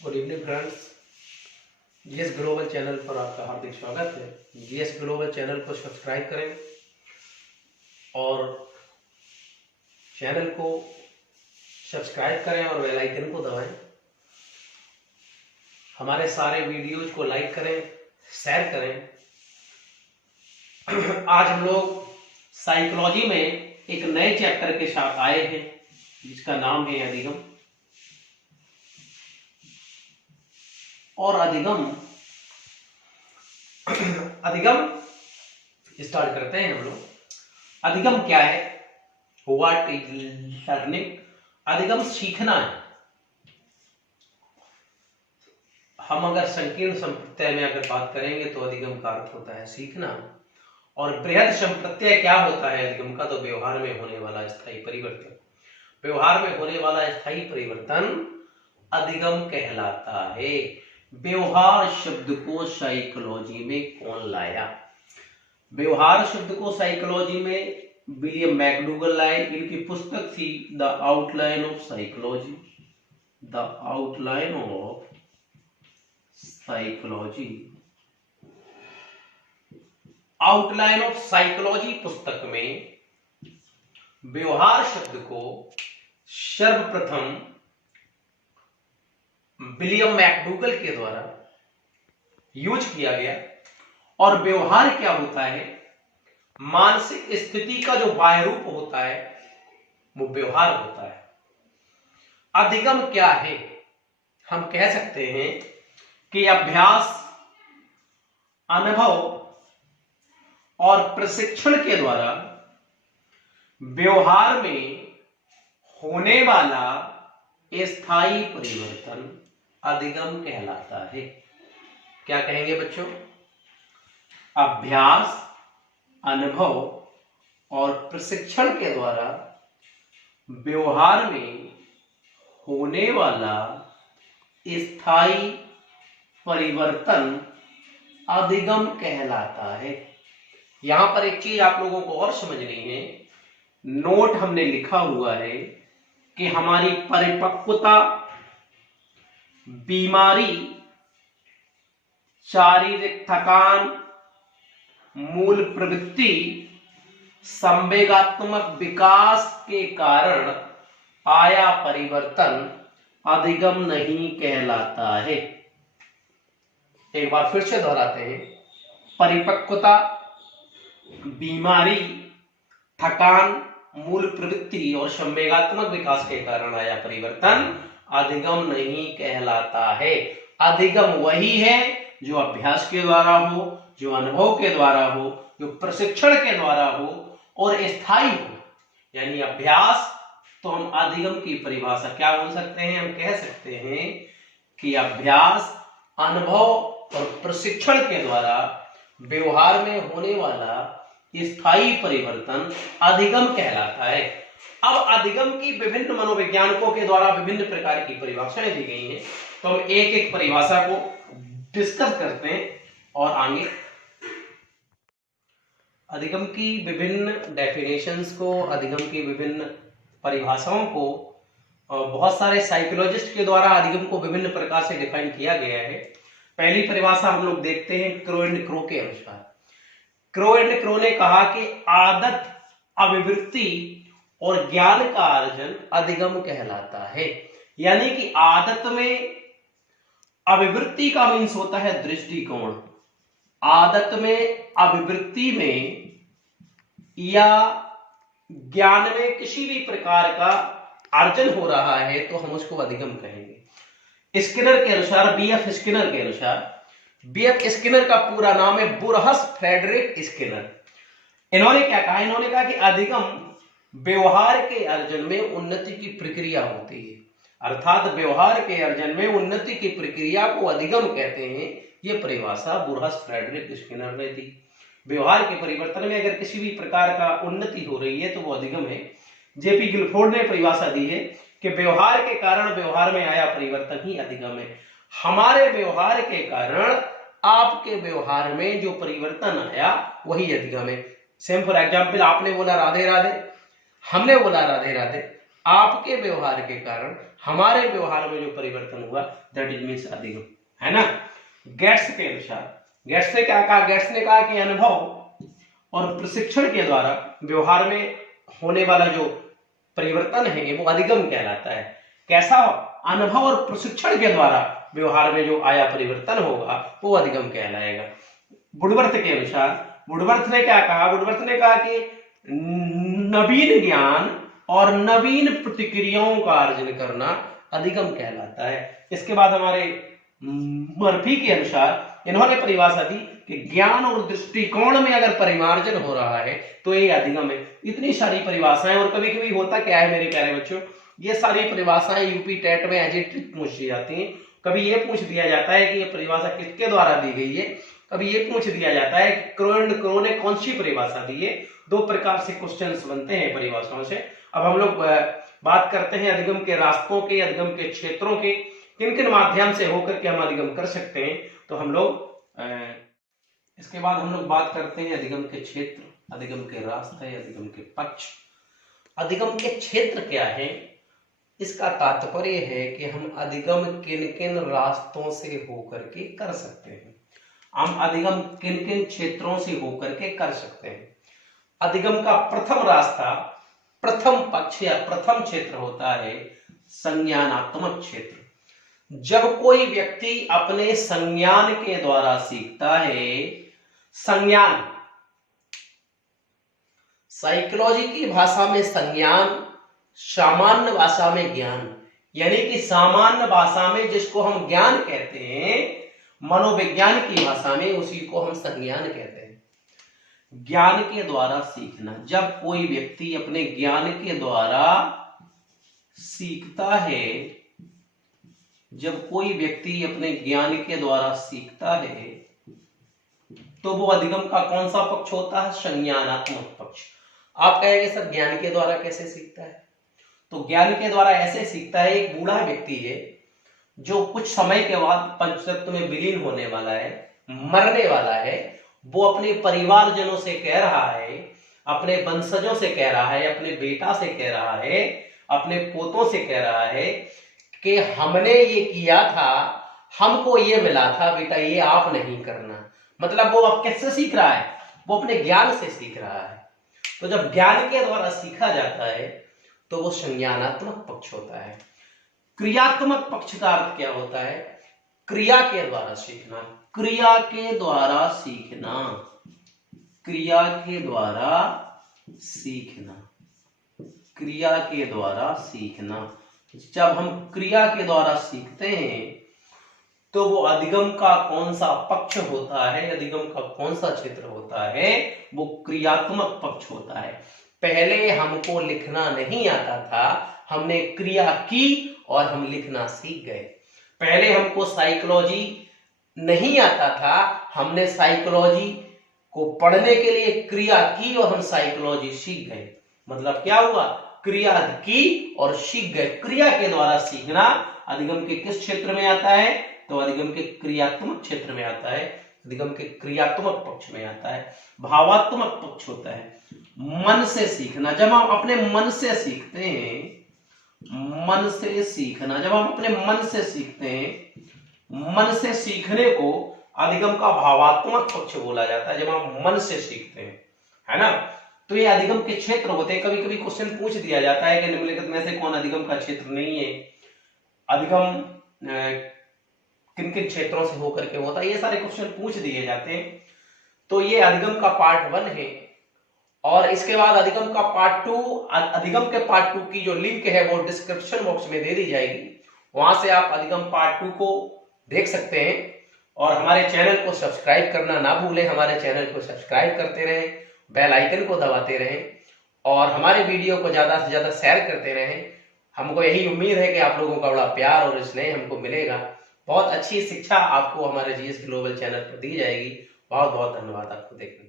Good evening friends. GS global channel पर आपका हार्दिक स्वागत है। जीएस ग्लोबल चैनल को सब्सक्राइब करें और चैनल को सब्सक्राइब करें और बेल आइकन को दबाएं। हमारे सारे वीडियोज को लाइक करें, शेयर करें। आज हम लोग साइकोलॉजी में एक नए चैप्टर के साथ आए हैं जिसका नाम है अधिगम। और अधिगम स्टार्ट करते हैं हम लोग। अधिगम क्या है? What is learning? अधिगम सीखना है। हम अगर संकीर्ण संप्रत्यय में अगर बात करेंगे तो अधिगम का अर्थ होता है सीखना। और बृहद संप्रत्यय क्या होता है अधिगम का? तो व्यवहार में होने वाला स्थायी परिवर्तन। व्यवहार में होने वाला स्थायी परिवर्तन अधिगम कहलाता है। व्यवहार शब्द को साइकोलॉजी में कौन लाया? व्यवहार शब्द को साइकोलॉजी में विलियम मैकडूगल लाए। इनकी पुस्तक थी the outline of psychology. The outline of psychology. Outline of psychology पुस्तक में व्यवहार शब्द को सर्वप्रथम विलियम मैकडूगल के द्वारा यूज किया गया। और व्यवहार क्या होता है? मानसिक स्थिति का जो बाह्य रूप होता है वो व्यवहार होता है। अधिगम क्या है? हम कह सकते हैं कि अभ्यास, अनुभव और प्रशिक्षण के द्वारा व्यवहार में होने वाला स्थायी परिवर्तन अधिगम कहलाता है। क्या कहेंगे बच्चों? अभ्यास, अनुभव और प्रशिक्षण के द्वारा व्यवहार में होने वाला स्थायी परिवर्तन अधिगम कहलाता है। यहां पर एक चीज आप लोगों को और समझनी है। नोट हमने लिखा हुआ है कि हमारी परिपक्वता, बीमारी, शारीरिक थकान, मूल प्रवृत्ति, संवेगात्मक विकास के कारण आया परिवर्तन अधिगम नहीं कहलाता है। एक बार फिर से दोहराते हैं। परिपक्वता, बीमारी, थकान, मूल प्रवृत्ति और संवेगात्मक विकास के कारण आया परिवर्तन अधिगम नहीं कहलाता है। अधिगम वही है जो अभ्यास के द्वारा हो, जो अनुभव के द्वारा हो, जो प्रशिक्षण के द्वारा हो और स्थायी हो। यानी अभ्यास, तो हम अधिगम की परिभाषा क्या बोल सकते हैं? हम कह सकते हैं कि अभ्यास, अनुभव और प्रशिक्षण के द्वारा व्यवहार में होने वाला स्थायी परिवर्तन अधिगम कहलाता है। अब अधिगम की विभिन्न मनोवैज्ञानिकों के द्वारा विभिन्न प्रकार की परिभाषाएं दी गई हैं, तो हम एक एक परिभाषा को डिस्कस करते हैं और आगे अधिगम की विभिन्न डेफिनेशंस को, अधिगम की विभिन्न परिभाषाओं को बहुत सारे साइकोलॉजिस्ट के द्वारा अधिगम को विभिन्न प्रकार से डिफाइन किया गया है। पहली परिभाषा हम लोग देखते हैं क्रो एंड क्रो के अनुसार। क्रो एंड क्रो ने कहा कि आदत, अभिवृत्ति और ज्ञान का अर्जन अधिगम कहलाता है। यानी कि आदत में अभिवृत्ति का मीन्स होता है दृष्टिकोण। आदत में, अभिवृत्ति में या ज्ञान में किसी भी प्रकार का अर्जन हो रहा है तो हम उसको अधिगम कहेंगे। स्किनर के अनुसार, बीएफ स्किनर के अनुसार, बीएफ स्किनर का पूरा नाम है बुरहस फ्रेडरिक स्किनर। इन्होंने क्या कहा? इन्होंने कहा कि अधिगम व्यवहार के अर्जन में उन्नति की प्रक्रिया होती है। अर्थात व्यवहार के अर्जन में उन्नति की प्रक्रिया को अधिगम कहते हैं। यह परिभाषा बुरहस फ्रेडरिक स्किनर ने दी। व्यवहार के परिवर्तन में अगर किसी भी प्रकार का उन्नति हो रही है तो वो अधिगम है। जेपी गिलफोर्ड ने परिभाषा दी है कि व्यवहार के कारण व्यवहार में आया परिवर्तन ही अधिगम है। हमारे व्यवहार के कारण आपके व्यवहार में जो परिवर्तन आया वही अधिगम है। सेम फॉर एग्जाम्पल, आपने बोला राधे राधे, हमने बोला राधे राधे, आपके व्यवहार के कारण हमारे व्यवहार में जो परिवर्तन हुआ, दैट इज मीन्स अधिगम, है ना। गेट्स के अनुसार, गेट्स ने क्या कहा, गेट्स ने कहा कि अनुभव और प्रशिक्षण के द्वारा व्यवहार में होने वाला जो परिवर्तन है वो अधिगम कहलाता है। कैसा हो, अनुभव और प्रशिक्षण के द्वारा व्यवहार में जो आया परिवर्तन होगा वो अधिगम कहलाएगा। वुडवर्थ के अनुसार, वुडवर्थ ने क्या कहा, वुडवर्थ ने कहा कि नवीन ज्ञान और नवीन प्रतिक्रियाओं का अर्जन करना अधिगम कहलाता है। इसके बाद हमारे मर्फी के अनुसार इन्होंने परिभाषा दी कि ज्ञान और दृष्टिकोण में अगर परिमार्जन हो रहा है तो ये अधिगम है। इतनी सारी परिभाषाएं, और कभी कभी होता क्या है मेरे प्यारे बच्चों, ये सारी परिभाषाएं यूपी टेट में एज ए ट्रिक पूछ दी जाती हैं। कभी ये पूछ दिया जाता है कि ये परिभाषा किसके द्वारा दी गई है, कभी ये पूछ दिया जाता है कि क्रो ने कौन सी परिभाषा दी है। दो प्रकार से क्वेश्चंस बनते हैं परिभाषाओं से। अब हम लोग बात करते हैं अधिगम के रास्तों के, अधिगम के क्षेत्रों के, किन किन माध्यम से होकर के हम अधिगम कर सकते हैं। तो हम लोग इसके बाद हम लोग बात करते हैं अधिगम के क्षेत्र, अधिगम के रास्ते, अधिगम के पक्ष। अधिगम के क्षेत्र क्या है, इसका तात्पर्य है कि हम अधिगम किन किन रास्तों से होकर के कर सकते हैं, हम अधिगम किन किन क्षेत्रों से होकर के कर सकते हैं। अधिगम का प्रथम रास्ता, प्रथम पक्ष या प्रथम क्षेत्र होता है संज्ञानात्मक क्षेत्र। जब कोई व्यक्ति अपने संज्ञान के द्वारा सीखता है, संज्ञान साइकोलॉजी की भाषा में संज्ञान, सामान्य भाषा में ज्ञान, यानी कि सामान्य भाषा में जिसको हम ज्ञान कहते हैं, मनोविज्ञान की भाषा में उसी को हम संज्ञान कहते हैं। ज्ञान के द्वारा सीखना, जब कोई व्यक्ति अपने ज्ञान के द्वारा सीखता है, जब कोई व्यक्ति अपने ज्ञान के द्वारा सीखता है तो वो अधिगम का कौन सा पक्ष होता है, संज्ञानात्मक पक्ष। आप कहेंगे सर ज्ञान के द्वारा कैसे सीखता है, तो ज्ञान के द्वारा ऐसे सीखता है, एक बूढ़ा व्यक्ति है जो कुछ समय के बाद पंचतत्व में विलीन होने वाला है, मरने वाला है, वो अपने परिवारजनों से कह रहा है, अपने वंशजों से कह रहा है, अपने बेटा से कह रहा है, अपने पोतों से कह रहा है कि हमने ये किया था, हमको ये मिला था, बेटा ये आप नहीं करना। मतलब वो अब किससे सीख रहा है, वो अपने ज्ञान से सीख रहा है। तो जब ज्ञान के द्वारा सीखा जाता है तो वो संज्ञानात्मक पक्ष होता है। क्रियात्मक पक्ष का अर्थ क्या होता है, क्रिया के द्वारा सीखना, क्रिया के द्वारा सीखना, क्रिया के द्वारा सीखना, क्रिया के द्वारा सीखना। जब हम क्रिया के द्वारा सीखते हैं तो वो अधिगम का कौन सा पक्ष होता है, अधिगम का कौन सा क्षेत्र होता है, वो क्रियात्मक पक्ष होता है। पहले हमको लिखना नहीं आता था, हमने क्रिया की और हम लिखना सीख गए। पहले हमको साइकोलॉजी नहीं आता था, हमने साइकोलॉजी को पढ़ने के लिए क्रिया की और हम साइकोलॉजी सीख गए। मतलब क्या हुआ, क्रिया की और सीख गए। क्रिया के द्वारा सीखना अधिगम के किस क्षेत्र में आता है, तो अधिगम के क्रियात्मक क्षेत्र में आता है, अधिगम के क्रियात्मक पक्ष में आता है। भावात्मक पक्ष होता है मन से सीखना, जब हम अपने मन से सीखते हैं, मन से सीखना, जब हम अपने मन से सीखते हैं, मन से सीखने को अधिगम का भावात्मक पक्ष बोला जाता है। जब हम मन से सीखते हैं, है ना, तो ये अधिगम के क्षेत्र होते हैं। कभी कभी क्वेश्चन पूछ दिया जाता है कि निम्नलिखित में से कौन अधिगम का क्षेत्र नहीं है, अधिगम किन किन क्षेत्रों से होकर के होता है, ये सारे क्वेश्चन पूछ दिए जाते हैं। तो ये अधिगम का पार्ट 1 है। और इसके बाद अधिगम का पार्ट 2, अधिगम के पार्ट 2 की जो लिंक है वो डिस्क्रिप्शन बॉक्स में दे दी जाएगी, वहां से आप अधिगम पार्ट 2 को देख सकते हैं। और हमारे चैनल को सब्सक्राइब करना ना भूलें, हमारे चैनल को सब्सक्राइब करते रहें, बेल आइकन को दबाते रहें और हमारे वीडियो को ज्यादा से ज्यादा शेयर करते रहें। हमको यही उम्मीद है कि आप लोगों का बड़ा प्यार और स्नेह हमको मिलेगा। बहुत अच्छी शिक्षा आपको हमारे जीएस ग्लोबल चैनल पर दी जाएगी। बहुत बहुत धन्यवाद आपको देखने।